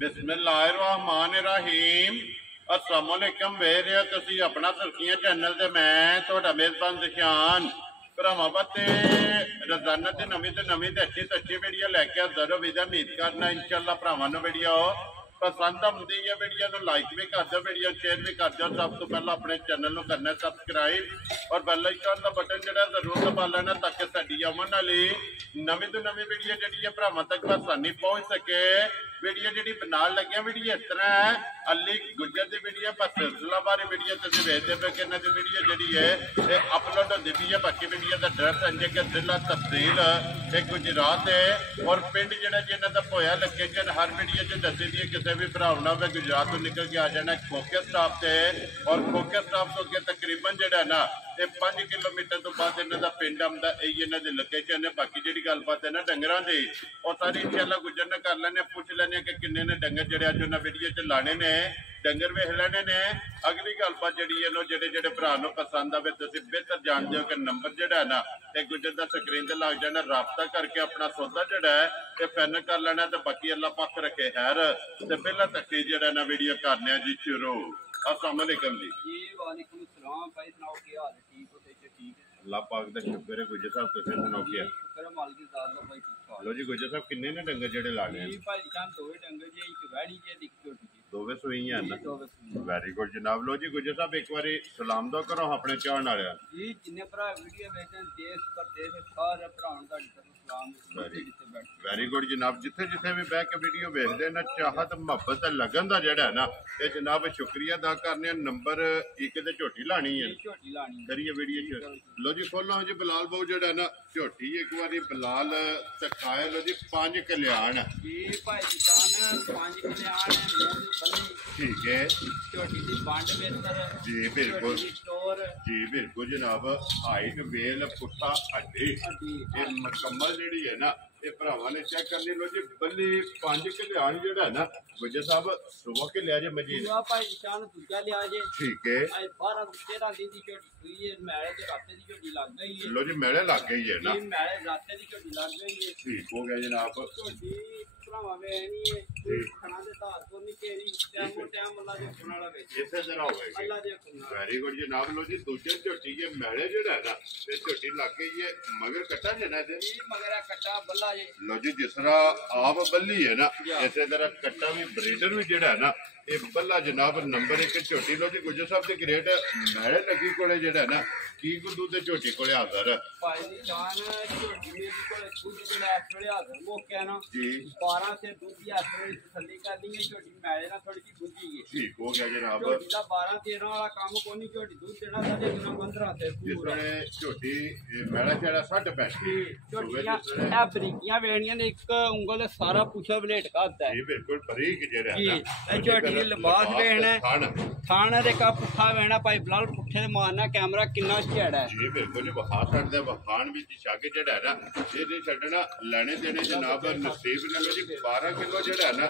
बिस्मिल्लाहिर्रहमानिर्रहीम। अस्सलाम वालेकुम। वेख रहे हो तुसी अपना सुर्खियां चैनल ते मैं तुहाडा मेजबान दिशान भरावां वास्ते रोजाना ते नवीं ते अच्छी वीडियो लैके हाज़र हो। वीडियो उम्मीद करना इंशाअल्लाह भरावां नूं वीडियो पसंद आउंदी है। वीडियो नूं लाइक भी कर दो, वीडियो शेयर भी कर दो। सब तो पहला अपने चैनल नूं करना सब्सक्राइब और बेल आइकन का बटन जिहड़ा जरूर दबा लेना ताकि साडी आउण वाली नवीं तो नवीं वीडियो जिहड़ी है भरावां तक आसानी पहुंच सके। वीडियो जी बनाने लगे वीडियो इस तरह है, अली गुजर की वीडियो पर सिलसिला बारे वीडियो तुम वेखते पे कि इन्होंने वीडियो जी है अपलोड होती पी है। बाकी वीडियो का एड्रैस इंजे कि जिला तहसील गुजरात है और पिंड जोड़ा जी इन्हों का होया लोकेशन हर वीडियो च दसी दी है। किसी भी भरा ना हो गुजरात तो निकल के आ जाना खोखे स्टाफ से और खोखे स्टाफ तो अगे तकरीबन जोड़ा ना 5 किलोमीटर तो बाद इन्हों का पिंड आता, यही इन्हों की लोकेशन है। बाकी जी गलबात है ना डंगर की और सारी इंशाअल्लाह गुजर ने कर लेने, पूछ लेने कि किन्ने ने डंगर जोड़े अज उन्हें वीडियो च लाने ने, डंगर वेख लेने ने। अगली गलबात जी है जोड़े जोड़े भरा पसंद आए तुम बेहतर जानते हो कि नंबर जोड़ा है ना गुजर का स्क्रीन से लग जाना, रबता करके अपना सौदा जोड़ा है फाइनल कर लेना। तो बाकी अल्लाह पाक रखे खैर। तो पहला तक जो ना वीडियो करने जी शुरू। अस्सलाम वालेकुम जी। वालेकुम सलाम भाई, सुनाओ क्या हाल है? ठीक हो? ठीक है, अल्लाह पाक दा शुक्र है। गुजर साहब तुसीं सुनाओ क्या? शुक्र है मालिक दा भाई, ठीक ठाक। लो जी गुजर साहब किन्ने ने डंगर जेड़े लाने हैं? जी भाई जान दो डंगर जी, एक वैड़ी जे दिख छोटी जी, दोवे सूईयां ना? दोवे सूईयां। वेरी गुड जनाब। लो जी गुजर साहब एक बारी सलाम दो करो अपने चाहण वाले जी। जिन्ने भरा वीडियो वेखदे देश परदेश सारे भरावां दा सलाम। वेरी गुड जनाब। जिथे जिथे भी बह के वीडियो वेखदे ना चाहत मुहब्बत लगन दा जेड़ा है ना ये जनाब शुक्रिया अदा करने। नंबर एक ते झोटी लानी है, झोटी लानी करिए वीडियो च। लो जी खोलो जी बिलाल बहु जेड़ा ना झोटी एक बारी बिलाल चखाए। लो जी 5 कल्याण जी भाई जान 5 कल्याण ठीक है। झोटी दी बांड बेहतर जी बिल्कुल स्टोर जी बिल्कुल जनाब। हाइट वेल पुट्ठा हड्डी ये मुकम्मल जी है ना ये भरावां ने चेक करनी। लो जी बल्ली 5 कल्याण जोड़ा है ना गुजर साहब सुबह के लिया जे मजीद भाई निशान दूजा लिया जे ठीक है। 12-13 दिन की झोटी हुई है, मैले ते राते की झोटी लग गई है। लो जी मेले लग गई है ना, मैले राते की झोटी लग गई है, ठीक हो गया जनाब। झोटी भरावां वे नहीं है खाना दे धार को नहीं केरी टाइम टाइम अल्लाह दे खुना वाला वे इसे तरह होएगी। अल्लाह दे खुना वेरी गुड जनाब। लो जी दूजे झोटी ये मेले जोड़ा है ना ये झोटी लग गई है मगर कट्टा देना दे मगर कट्टा बल्ला जे। लो जी जिस तरह आप बल्ली है ना इसे तरह कट्टा भी ब्रीडर भी जेड़ा है ना ये बल्ला जनाब नंबर 1 झोटी। लो जी गुजर साहब की ग्रेड मैले लगी को जेड़ा है ना की गुद्दू ते झोटी को हाजर भाई निशान झोटी मेरी को दूध जेड़ा इस वेले हाजर मोके ना जी 12 से दूध की इस वेले तसल्ली कर दी है। झोटी मैले ना थोड़ी सी दूधी है, ठीक हो गया जनाब। झोटी दा 12-13 वाला काम को नहीं, झोटी दूध देना साडे 15 से जिस वेले झोटी मैला छड़ा 65 झोटियां ए बरीकियां वेणियां ने एक उंगल सारा पूछा ब्लेड का होता है जी बिल्कुल बरीक जेड़ा है जी। ना झोटी दी लिबास वेणा थाना दे का पुठा वेणा भाई बिलाल पुठे दे मारना कैमरा किन्ना छड़ा है जी बिल्कुल जी। बखा सकदे बखान भी छाके जेड़ा है ना ये नहीं छड़ना लेने देने जनाब नसीब ने। लो जी 12 किलो जेड़ा है ना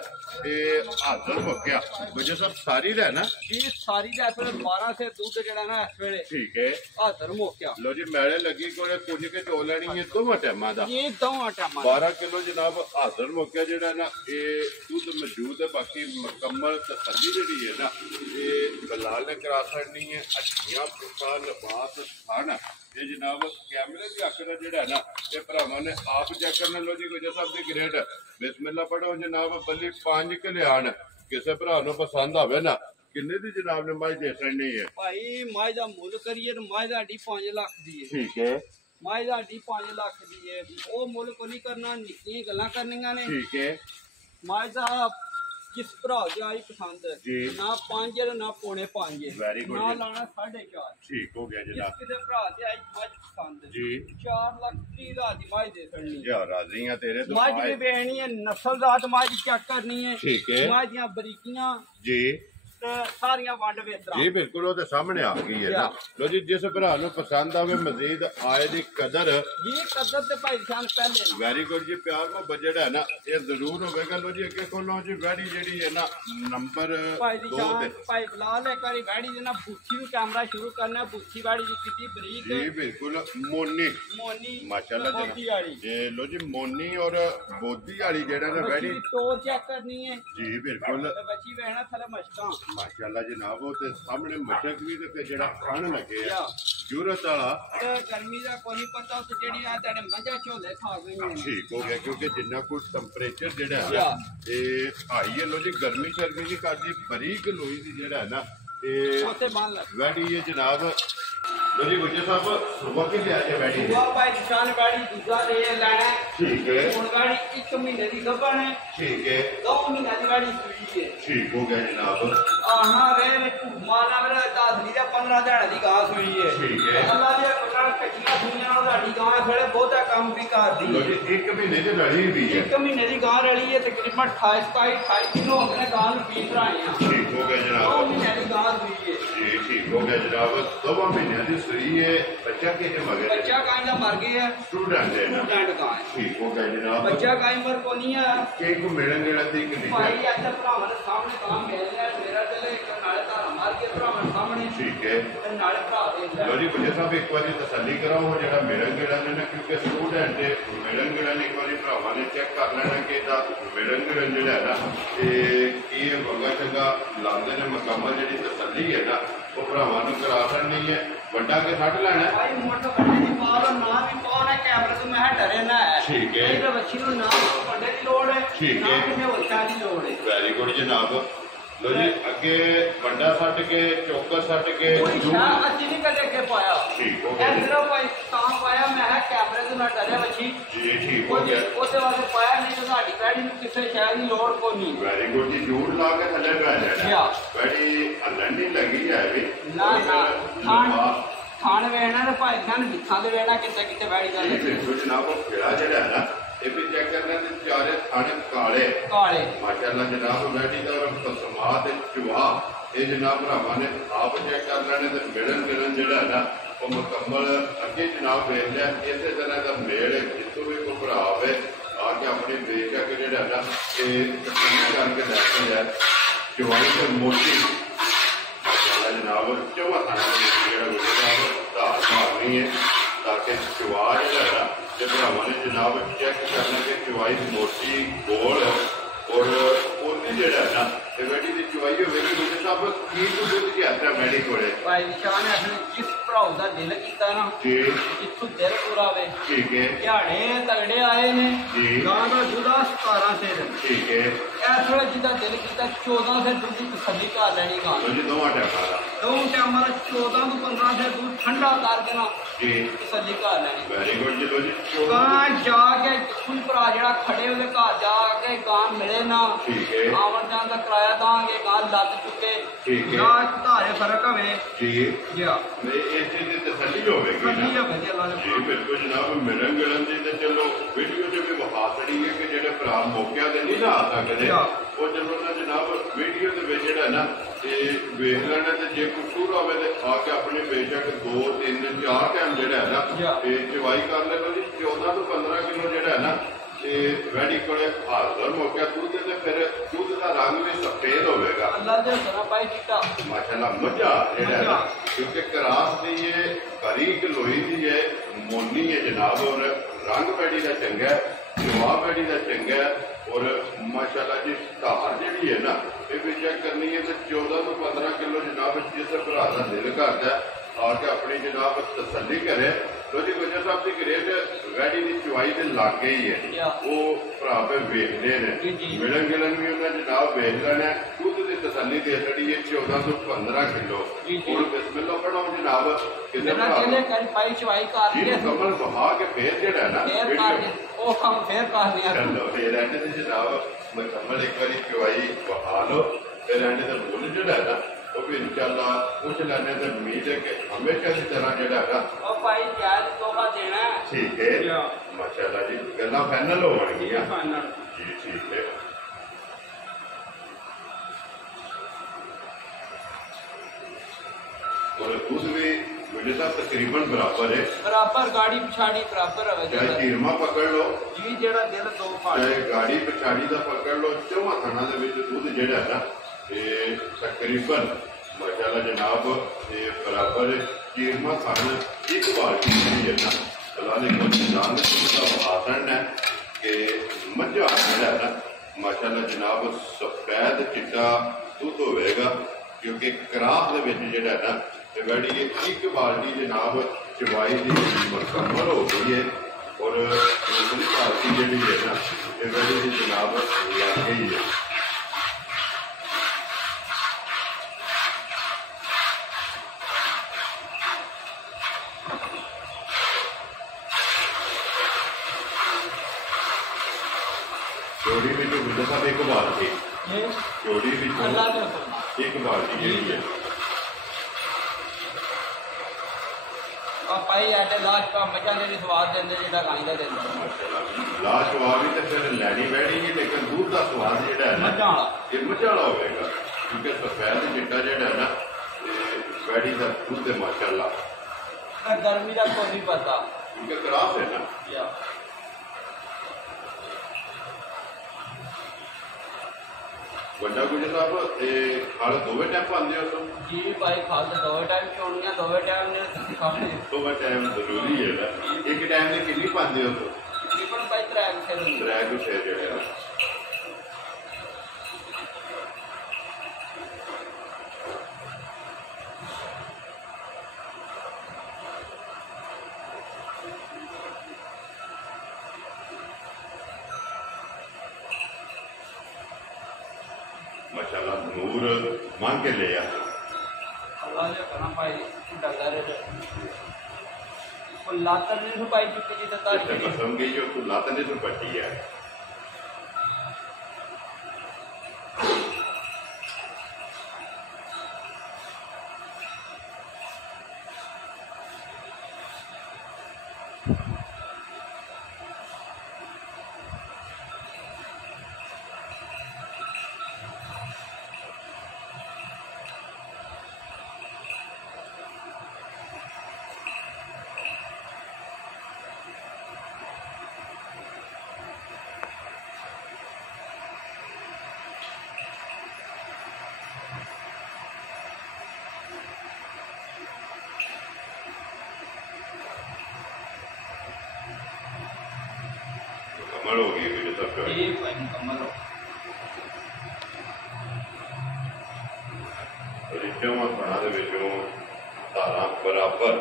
ये हाजर हो गया मुझे सब सारी रहना जी सारी दे इस वेले 12 से दूध जेड़ा ना इस वेले ठीक है हाजर हो गया। लो जी मेले लगी को कुछ के दो लेनी है दो टाइम दा ये दोवां टाइम 12 किलो जनाब हाजर हो गया जेड़ा ना ये दूध मौजूद है। बाकी मुकम्मल तसल्ली जेड़ी है ना ये बिलाल ने करा सकनी है। अच्छियां पुट्ठा लिबास खाना ये जनाब कैमरे की अख का जेड़ा है ना ये भरावां ने आप चेक करना। लो जी गुजर साहब की ग्रेड बिस्मिल्लाह पढ़ो जनाब बल्ली 5 कल्याण किसी भरा नूं पसंद आवे ना किन्ने दी जनाब ने माई दे सकनी है? भाई माई दा मुल करिए तो माई दा 5 लाख दी है। ठीक है माई दा 5 लाख दी है, ओ मुल को नहीं करना, निक्कियां गल्लां करनियां ने। ठीक है माई दा जिस भरा दी आई पसंद ना 5 ना पौने 5 वेरी गुड ना लाना 4.5 ठीक हो गया जनाब। किसी भरा दी आई मज पसंद जी 4,30,000 दी माई दे सकनी या राजी हैं तेरे तो माई दी बेहनी है, नस्लजात माई दी चेक करनी है। ठीक है माई दियां बरीकियां जी ਤੇ ਸਾਰੀਆਂ ਵੰਡ ਵੇਤਰਾ ਜੀ ਬਿਲਕੁਲ ਉਹ ਤੇ ਸਾਹਮਣੇ ਆ ਗਈ ਹੈ ਨਾ। ਲੋ ਜੀ ਜਿਸ ਭਰਾ ਨੂੰ ਪਸੰਦ ਆਵੇ ਮਜ਼ੀਦ ਆਏ ਦੀ ਕਦਰ ਜੀ ਕਦਰ ਤੇ ਭਾਈ ਜਾਨ ਪਹਿਲੇ ਵੈਰੀ ਗੁੱਡ ਜੀ। ਪਿਆਰ ਕੋ ਬਜਟ ਹੈ ਨਾ ਇਹ ਜ਼ਰੂਰ ਹੋਵੇਗਾ। ਲੋ ਜੀ ਅੱਗੇ ਖੋਲੋ ਜੀ ਵੈੜੀ ਜਿਹੜੀ ਹੈ ਨਾ ਨੰਬਰ 2 ਤੇ ਭਾਈ ਬਲਾਲ ਇੱਕ ਵਾਰੀ ਵੈੜੀ ਦੇ ਨਾ ਬੁੱਥੀ ਨੂੰ ਕੈਮਰਾ ਸ਼ੁਰੂ ਕਰਨਾ। ਬੁੱਥੀ ਵੈੜੀ ਦੀ ਕਿੰਨੀ ਬਰੀਕ ਜੀ ਬਿਲਕੁਲ ਮੋਨੀ ਮਾਸ਼ਾਅੱਲਾ ਜੀ। ਜੇ ਲੋ ਜੀ ਮੋਨੀ ਔਰ ਬੋਦੀ ਵਾਲੀ ਜਿਹੜਾ ਨਾ ਵੈੜੀ ਟੋਰ ਚੈੱਕ ਕਰਨੀ ਹੈ ਜੀ ਬਿਲਕੁਲ ਬੱਚੀ ਵਹਿਣਾ ਥਲੇ ਮਸ਼ਕਾਂ ਮਾਸ਼ਾਅੱਲਾ ਜਨਾਬ। ਉਹ ਤੇ ਸਾਹਮਣੇ ਮਸ਼ਕ ਵੀ ਤੇ ਜਿਹੜਾ ਖਾਣ ਲੱਗੇ ਆ ਜੂਰਤ ਵਾਲਾ ਤੇ ਗਰਮੀ ਦਾ ਕੋਈ ਪਤਾ ਤੇ ਜਿਹੜੀ ਆ ਤੁਹਾਡੇ ਮੱਝਾਂ ਝੋਲੇ ਖਾ ਗਈਆਂ ਠੀਕ ਹੋ ਗਿਆ ਕਿਉਂਕਿ ਜਿੰਨਾ ਕੁ ਟੈਂਪਰੇਚਰ ਜਿਹੜਾ ਹੈ ਇਹ ਹਾਈ ਹੈ। ਲੋ ਜੀ ਗਰਮੀ ਸ਼ਰਮੀ ਨਹੀਂ ਕਰਦੀ ਬਰੀਕ ਲੋਈ ਦੀ ਜਿਹੜਾ ਹੈ ਨਾ ਇਹ ਉੱਥੇ ਬੰਨ ਲੈ ਵੈੜੀ ਹੈ ਜਨਾਬ। ਲੋ ਜੀ ਗੁੱਜਰ ਸਾਹਿਬ ਸੁਬਹ ਕੇ ਲਿਆ ਜੇ ਵੈੜੀ ਸੁਬਹ ਭਾਈ ਨਿਸ਼ਾਨ ਵੈੜੀ ਦੂਜਾ ਦੇ ਲੈਣਾ ਠੀਕ ਹੈ। ਹੁਣ ਵੈੜੀ 1 ਮਹੀਨੇ ਦੀ ਗੱਭਣ ਹੈ ਠੀਕ ਹੈ। 2 ਮਹੀਨੇ ਦੀ ਵੈੜੀ ਸੂਈ ਹੈ ਠੀਕ ਹੋ ਗਿਆ ਜਨਾਬ। ਆਣਾ ਵੇ ਮਾਨਾ ਮੇਰਾ 10 ਦੀ 15 ਦਿਹਾੜੇ ਦੀ ਗਾਂ ਸੂਈ ਹੈ। ਠੀਕ ਹੈ। ਅੱਲਾ ਦੀ ਪਟਾਂ ਕੱਚੀਆਂ ਸੂਈਆਂ ਨਾਲ ਸਾਡੀ ਗਾਂ ਖੜੇ ਬਹੁਤਾ ਕੰਮ ਵੀ ਕਰਦੀ ਲੋ ਹੈ। ਜੀ 1 ਮਹੀਨੇ ਦੀ ਰਲੀ ਵੀ ਹੈ। 1 ਮਹੀਨੇ ਦੀ ਗਾਂ ਰਲੀ ਹੈ ਤਕਰੀਬਨ 28 ਕਿਲੋ ਹੋ ਗਏ ਗਾਂ ਨੂੰ ਪੀਸ ਰਾਏ ਆ। ਠੀਕ ਹੋ ਗਿਆ 2 ਜਨਾਬ। ਮਹੀਨੇ ਦੀ ਗਾਂ ਸੂਈ ਹੈ ਜੀ ਠੀਕ ਹੋ ਗਿਆ ਜਨਾਬ। 2 ਮਹੀਨਿਆਂ ਦੀ ਸੂਈ ਹੈ। ਬੱਚਾ ਕਿਹਦੇ ਮਗਰ ਬੱਚਾ ਗਾਂ ਦਾ ਮਰ ਗਿਆ ਸਟੂਡੈਂਟ ਹੈ ਨਾ। ਸਟੂਡੈਂਟ ਗਾਂ ਹੈ ਠੀਕ ਹੋ ਗਿਆ ਜਨਾਬ। ਬੱਚਾ ਗਾਂ ਮਰ ਕੋ ਨਹੀਂ ਆ ਕਿ ਕੋ ਮਿਲਣ ਜਿਹੜਾ ਤੇ ਕਿੰਨੀ ਭਾਈ ਅੱਜ ਭਰਾਵਾਂ ਦੇ ਸਾਹਮਣੇ ਗਾਂ ਮਿਲ ਰਿਹਾ ਮੇਰਾ ਚਲੇ ਨਾਲੇ ਧਾਰਾ ਮਾਰ ਕੇ ਭਰਾਵਾਂ ਦੇ ਸਾਹਮਣੇ ਠੀਕ ਹੈ। ਤੇ ਨਾਲੇ ਭਰਾ ਦੇ ਲੋ ਜੀ ਗੁੱਜਰ ਸਾਹਿਬ ਇੱਕ ਵਾਰੀ ਤਸੱਲੀ ਕਰਾਓ ਜਿਹੜਾ ਮਿਲਣ ਜਿਹੜਾ ਨੇ ਨਾ ਕਿਉਂਕਿ ਸਟੂਡੈਂਟ ਦੇ ਮਿਲਣ ਜਿਹੜਾ ਨੇ ਇੱਕ ਵਾਰੀ ਭਰਾਵਾਂ ਨੇ ਚੈੱਕ ਕਰ ਲੈਣਾ ਕਿ ਇਹਦਾ ਮਿਲਣ ਜਿਹੜਾ ਹੈ ਨਾ ਇਹ ਵੰਗਾ ਚੰਗਾ ਲਾਉਂਦੇ ਨੇ ਮਕਾਮਾਂ ਜਿਹੜੀ ਤਸੱਲੀ ਹੈ ਨਾ ਉਹ ਭਰਾਵਾਂ ਨੂੰ ਕਰਾ ਸਕਣੀ ਹੈ। ਵੱਡਾ ਕੇ ਛੱਡ ਲੈਣਾ ਭਾਈ ਮੋਟ ਵੱਡੇ ਦੀ ਪਾਵਰ ਨਾ ਵੀ ਪਾਉਣਾ ਕੈਮਰੇ ਤੋਂ ਮੈਂ ਡਰੇ ਨਾ ਹੈ। ਠੀਕ ਹੈ। ਇਹ ਬੱਚੀ ਨੂੰ ਨਾ ਵੱਡੇ ਦੀ ਲੋੜ ਹੈ ਠੀਕ ਨਾ ਹੈ। ਕਿਸੇ ਹੋਰ ਦੀ ਲੋੜ ਹੈ। ਵੈਰੀ ਗੁੱਡ ਜਨਾਬ। ਲੋ ਜੀ ਅੱਗੇ ਵੱਡਾ ਛੱਡ ਕੇ ਚੌਕਰ ਛੱਡ ਕੇ ਕੋਈ ਸ਼ਾਹ ਅਸੀਂ ਨਹੀਂ ਕਦੇ ਅੱਗੇ ਪਾਇਆ ਠੀਕ ਹੋ ਗਿਆ। ਇਹ ਸਿਰਫ ਭਾਈ ਤਾਂ ਪਾਇਆ ਮੈਂ ਕੈਮਰੇ ਤੋਂ ਮੈਂ ਡਰਿਆ ਬੱਚੀ ਜੀ ਠੀਕ ਹੋ ਗਿਆ। ਉਹਦੇ ਵਾਸਤੇ ਪਾਇਆ ਨਹੀਂ ਤਾਂ ਸਾਡੀ ਪੈੜੀ ਨੂੰ ਕਿਸੇ ਸ਼ਾਇਦ ਦੀ ਲੋੜ ਕੋਈ ਨਹੀਂ। ਵੈਰੀ ਗੁੱਡ ਜੀ। ਜੂੜ ਲਾ ਕੇ ਥੱਲੇ ਪੈ ਜਾਣਾ ਵੈੜੀ ਹੱਲਣ ਨਹੀਂ ਲੱਗੀ ਹੈ ਵੀ ਨਾ ਖਾਣ ਵੇਣਾ ਤੇ ਭਾਈ ਖਾਨ ਬਿੱਥਾਂ ਦੇ ਵੇਣਾ ਕਿਤੇ ਕਿਤੇ ਬੈਠ ਜਾਂਦੇ ਬਿਲਕੁਲ ਜਨਾਬ। ਉਹ ਖੇੜਾ ਜਿਹੜਾ ਹੈ ਨਾ ਇਹ ਵੀ ਚੈੱਕ ਕਰਨਾ ਤੇ ਚਾਰੇ ਥਾਣੇ ਕਾਲੇ ਮਾਸ਼ਾਅੱਲਾ ਜਨਾਬ। ਵੈੜੀ ਦਾ ਪਸਮਾ ਤੇ ਚੁਹਾ ਇਹ ਜਨਾਬ ਭਰਾਵਾਂ ਨੇ ਆਪ ਚੈੱਕ ਕਰ ਲੈਣੇ ਤੇ ਮਿਲਣ ਜਿਹੜਾ ਹੈ ਨਾ ਉਹ ਮੁਕੰਮਲ ਅੱਗੇ ਜਨਾਬ ਵੇਖ ਲਿਆ। ਇਸੇ ਤਰ੍ਹਾਂ ਦਾ ਮੇਲ ਜਿੱਥੋਂ ਵੀ ਕੋਈ ਭਰਾ ਹੋਵੇ ਆ ਕੇ ਆਪਣੀ ਬੇਸ਼ੱਕ ਜਿਹੜਾ ਨਾ ਇਹ ਤਸੱਲੀ ਕਰਕੇ ਲੈ ਕੇ ਜਾਏ। ਚੁਹਾਈ ਤੇ ਮੋਟੀ ਮਾਸ਼ਾਅੱਲਾ ਜਨਾਬ ਚੌਵਾ ਥਾਣਾ ਜਿਹੜਾ ਧਾਰ ਮਾਰਨੀ ਹੈ ਤਾਂ ਕਿ ਚੁਹਾ ਜਿਹੜਾ ਨਾ ਤੇ ਭਰਾਵਾਂ ਨੇ ਜਨਾਬ ਚੈੱਕ ਕਰਨਾ ਕਿ ਚੁਆਈ ਮੋਟੀ ਗੋਲ ਔਰ ਉਹਨੇ ਜਿਹੜਾ ਨਾ ਤੇ ਵੈਡੀ ਦੀ ਚੁਆਈ ਹੋਵੇਗੀ। ਮੁਝੇ ਸਭ ਕੀ ਦੁੱਧ ਦੀ ਹੱਥਾ ਵੈਡੀ ਕੋਲੇ ਭਾਈ ਨਿਸ਼ਾਨ ਹੈ ਆਪਣੇ ਜਿਸ ਭਰਾਉ ਦਾ ਦਿਲ ਕੀਤਾ ਨਾ ਜੀ ਜਿੱਥੋਂ ਦਿਲ ਪੂਰਾਵੇ ਠੀਕ ਹੈ। ਝਾੜੇ ਤਗੜੇ ਆਏ ਨੇ ਜੀ ਗਾਂ ਦਾ ਜੁਦਾ 17 ਸਿਰ ਠੀਕ ਹੈ। ਇਸ ਵੇਲੇ ਜਿਹਦਾ ਦਿਲ ਕੀਤਾ 14 ਸਿਰ ਦੁੱਧ ਦੀ ਤਸੱਲੀ ਕਰ ਲੈਣੀ ਗਾਂ ਜੀ ਦੋਵਾਂ ਟਾਈਮਾਂ ਦਾ 2 ਟਾਈਮਾਂ ਦਾ 14 ਤੋਂ 15 ਸਿਰ ਦੁੱਧ ਠੰਡਾ ਕਰਕੇ ਨਾ ਜੀ ਤਸੱਲੀ ਕਰ ਲੈਣੀ। ਵੈਰੀ ਗੁੱਡ ਜੀ। ਲੋ ਜੀ ਗਾਂ ਜਾ ਕੇ ਕੋਈ ਭਰਾ ਜਿਹੜਾ ਖੜੇ ਉਹਦੇ ਘਰ ਜਾ ਕੇ ਗਾਂ ਮਿਲੇ ਨਾ ਠੀਕ ਹੈ। ਆਵਣ ਜਾਣ ਦਾ ਕਿਰਾਇਆ ਦਾਂਗੇ ਗਾਂ ਲੱਦ ਚੁੱਕੇ ਠੀਕ ਹੈ। ਜਾਂ ਧਾਰੇ ਫਰਕ ਹੋਵੇ ਜੀ ਜੀ ਇਹ ਚੀਜ਼ ਦੀ ਤਸੱਲੀ ਹੋਵੇਗੀ ਤਸੱਲੀ ਹੋਵੇ ਅੱਲਾਹ ਜੀ ਨੇ ਬਿਲਕੁਲ ਜਨਾਬ। ਮਿਲਣ ਗਿਲਣ ਦੀ ਤੇ ਚਲੋ ਵੀਡੀਓ 'ਚ ਵੀ ਵਿਖਾ ਛੜੀ ਹੈ ਕਿ ਜਿਹੜੇ ਭਰਾ ਮੌਕਿਆਂ ਤੇ ਨਹੀਂ ਨਾ ਆ ਸਕਦੇ ਉਹ ਚਲੋ ਨਾ ਜਨਾਬ ਵੀਡੀਓ ਦੇ ਵਿੱਚ ਜਿਹੜਾ ਨਾ ਇਹ ਵੇਖ ਲੈਣਾ ਤੇ ਜੇ ਕੋਈ ਸੂਰ ਹੋਵੇ ਤੇ ਆ ਕੇ ਆਪਣੇ ਬੇਸ਼ੱਕ 2 3 4 ਟਾਈਮ ਜਿਹੜਾ ਹੈ ਨਾ ਇਹ ਚਵਾਈ ਕਰ ਲੈਣਾ ਜੀ। 14 ਤੋਂ 15 ਕਿਲੋ ਜਿਹੜਾ ਹੈ ਨਾ ਇਹ ਵੈਡੀ ਕੋਲੇ ਹਾਜ਼ਰ ਮੌਕਿਆ ਦੁੱਧ ਤੇ ਫਿਰ ਦੁੱਧ ਦਾ ਰੰਗ ਵੀ ਸਫੇਦ ਹੋਵੇਗਾ। ਅੱਲਾਹ ਦੇ ਸਨਾ ਪਾਈ ਚਿੱਟਾ ਮਾਸ਼ਾਅੱਲਾ ਮੱਝਾ ਜਿਹੜਾ ਕਿਉਂਕਿ ਕਰਾਸ ਦੀ ਇਹ ਬਰੀਕ ਲੋਈ ਦੀ ਹੈ ਮੋਨੀ ਹੈ ਜਨਾਬ। ਔਰ ਰੰਗ ਵੈਡੀ ਦਾ ਚੰਗਾ ਜਵਾਬ ਵੈਡੀ ਦਾ ਚੰਗਾ ਔਰ ਮਾਸ਼ਾਅੱਲਾ ਜੀ ਧਾਰ ਜਿਹੜੀ ਹੈ ਨਾ ਇਹ ਵੀ ਚੈੱਕ ਕਰਨੀ ਹੈ ਤੇ 14 ਤੋਂ 15 ਕਿਲੋ ਜਨਾਬ ਜਿਸ ਭਰਾ ਦਾ ਦਿਲ ਕਰਦਾ ਆ ਕੇ ਆਪਣੀ ਜਨਾਬ ਤਸੱਲੀ ਕਰੇ। ਲੋ ਜੀ ਗੁੱਜਰ ਸਾਹਿਬ ਦੀ ਗ੍ਰੇਡ ਵੈਡੀ ਦੀ ਚੁਆਈ ਦੇ ਲਾਗੇ ਹੀ ਹੈ ਉਹ ਭਰਾ ਪੇ ਵੇਖਦੇ ਨੇ ਮਿਲਣ ਗਿਲਣ ਵੀ ਉਹਨਾਂ ਜਨਾਬ ਵੇਖ ਲੈਣਾ ਦੁੱਧ ਦੀ ਤਸੱਲੀ ਦੇ ਛੜੀ ਹੈ 14 ਤੋਂ 15 ਕਿਲੋ। ਹੁਣ ਬਿਸਮਿਲ੍ਲਾ ਪੜੋ ਜਨਾਬ ਕਿੰਨੇ ਪਾਈ ਚਵਾਈ ਕਰ ਲਈ ਕਮਲ ਬਹਾ ਕੇ ਫੇਰ ਜਿਹੜਾ ਨਾ ਉਹ ਕੰਮ ਫੇਰ ਕਰਨੀ ਆ ਚਲੋ ਫੇਰ ਐਂਡ ਤੇ ਜਨਾਬ ਮੁਕੰਮਲ ਇੱਕ ਵਾਰੀ ਚੁਆਈ ਬਹਾ ਲੋ ਫਿਰ ਐਂਡ ਦਾ ਬੋਲ ਜਿਹੜਾ ਨਾ ਉਹ ਵੀ ਇਨਸ਼ਾਅੱਲਾ ਕੁਝ ਲੈਣੇ ਤੇ ਉਮੀਦ ਹੈ ਕਿ ਹਮੇਸ਼ਾ ਦੀ ਤਰ੍ਹਾਂ ਜਿਹੜਾ ਹੈ ਉਹ ਭਾਈ ਜਾਇਜ਼ ਤੋਹਫਾ ਦੇਣਾ ਠੀਕ ਹੈ। ਮਾਸ਼ਾਅੱਲਾ ਜੀ ਗੱਲਾਂ ਫਾਈਨਲ ਹੋਣਗੀਆਂ ਜੀ ਠੀਕ ਹੈ। दूध भी मुझे साहब तकरीबन बराबर है, बराबर गाड़ी पिछाड़ी बराबर है चाहे चीरमा पकड़ लो जी जेड़ा दिल दो फाड़ चाहे गाड़ी पिछाड़ी का पकड़ लो, चौवां थाना दे विच दूध जिहड़ा है ना ये तकरीबन माशाअल्लाह जनाब ये बराबर है। चीरमा थान एक बाल्टी है ना अल्लाह ने इंसान का आसन है कि मझा जिहड़ा है ना माशाअल्लाह जनाब सफेद चिट्टा दूध होगा, क्योंकि क्राफ दे विच जिहड़ा है ना गाड़ी एक बाल्टी जनाब चवाई की मुकम्मल हो गई है और दूसरी बाल्टी जी है ना ये गाड़ी की जनाब लग गई है। चोरी में जो गुजर साहब एक बाल्टी चोरी में एक बाल्टी जी है पाई आटे लाश का मजा देने स्वाद देंगे जेड़ा गाई दा देंगे लाश स्वाद भी तो फिर लैनी बैठी है, लेकिन दूध का स्वाद जेड़ा है ना ये मजा वाला होगा, क्योंकि सफेद चिट्टा जेड़ा है ना बैठी का दूध है माशाअल्लाह। गर्मी का कोई नहीं पता क्योंकि क्रास है ना। बड़ा गुजर साहब खाल दोवे टाइम पाते हो तुम? जी भाई खाल तो दोवे टाइम चोनियां दोवे टाइम ने खाने दोवे टाइम जरूरी है ना। एक टाइम में कितनी पाते हो तुम? तकरीबन भाई 3 कुछ है जेड़ा माशाअल्लाह नूर मांग के ले अल्लाह ने करना भाई डंगर को लातर नहीं भाई चुके जी तो तारी कसम की जो तू लातर नहीं तो पट्टी है। मुकम्मल हो गई मुझे सब ठीक भाई मुकम्मल हो रिश्तों बना दे विचों तारा बराबर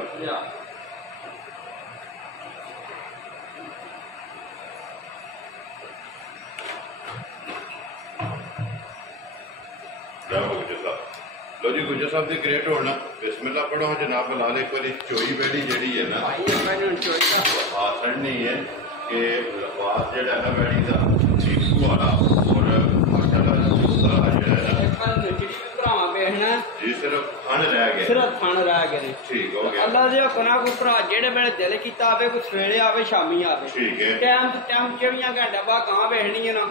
लो जी गुजर साहब की क्रेट होना बिस्मिल्लाह पढ़ो जनाब लाल एक बार चोई बेड़ी जी है ना आसन नहीं है कि लफाज जो है ना बैठी का चीकू वाला और माशाल्लाह दूसरा जो है ना जी सिर्फ खान रह गए ठीक हो गया। अल्लाह दे हुक्म नाल कोई भरा जेड़े वेले दिल कीता आवे कोई सवेरे आवे शामी आवे ठीक है टाइम तो टाइम 24 घंटे बाद गां वेखनी है ना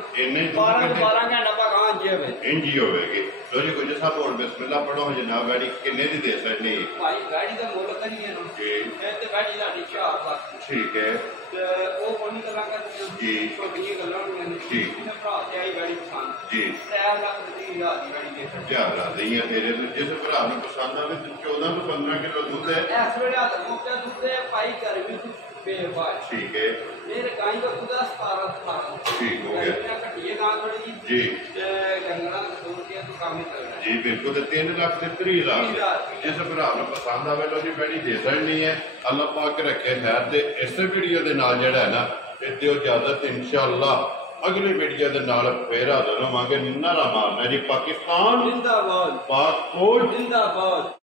12 घंटे बाद गां जी होवे इंज ही होवेगी। लो जी गुजर साहब और बिस्मिल्लाह पढ़ो जनाब गाड़ी किन्ने दी दे सकनी है भाई गाड़ी दा मुੱਲ करिए ना जी ए ते गाड़ी साडी 4 लाख ठीक है ते ओ कोनी गल्लां करदियां जी छोटियां गल्लां होंदियां ने ठीक इन्हें भरा ते आई गाड़ी पसंद जी 3 लाख 30,000 दी गाड़ी दे सकते क्या राजी है तेरे जिस भरा ਨੂੰ पसंद आवे तो 14 ਤੋਂ 15 किलो दूध है इस वेले हत्थ मुक्के दुद्धे पाई गर्मी तो बेबाज ठीक है मेरे गाय का खुदा 17 ठीक हो गया घटिए गां थोड़ी जी ते डंगरां दा दूध दिया तो काम ही करना जी बिल्कुल 3 लाख से 30,000 जिस भरा ਨੂੰ पसंद आवे लो जी बैठी दे सकनी है। अल्लाह पाक रखे खैर ते इस वीडियो दे नाल जेड़ा है ना इत्ते इजाजत इंशाअल्लाह अगली वीडियो के नाल फिर हाजिर होवांगे। नारा मारना जी पाकिस्तान जिंदाबाद, पाक फौज जिंदाबाद।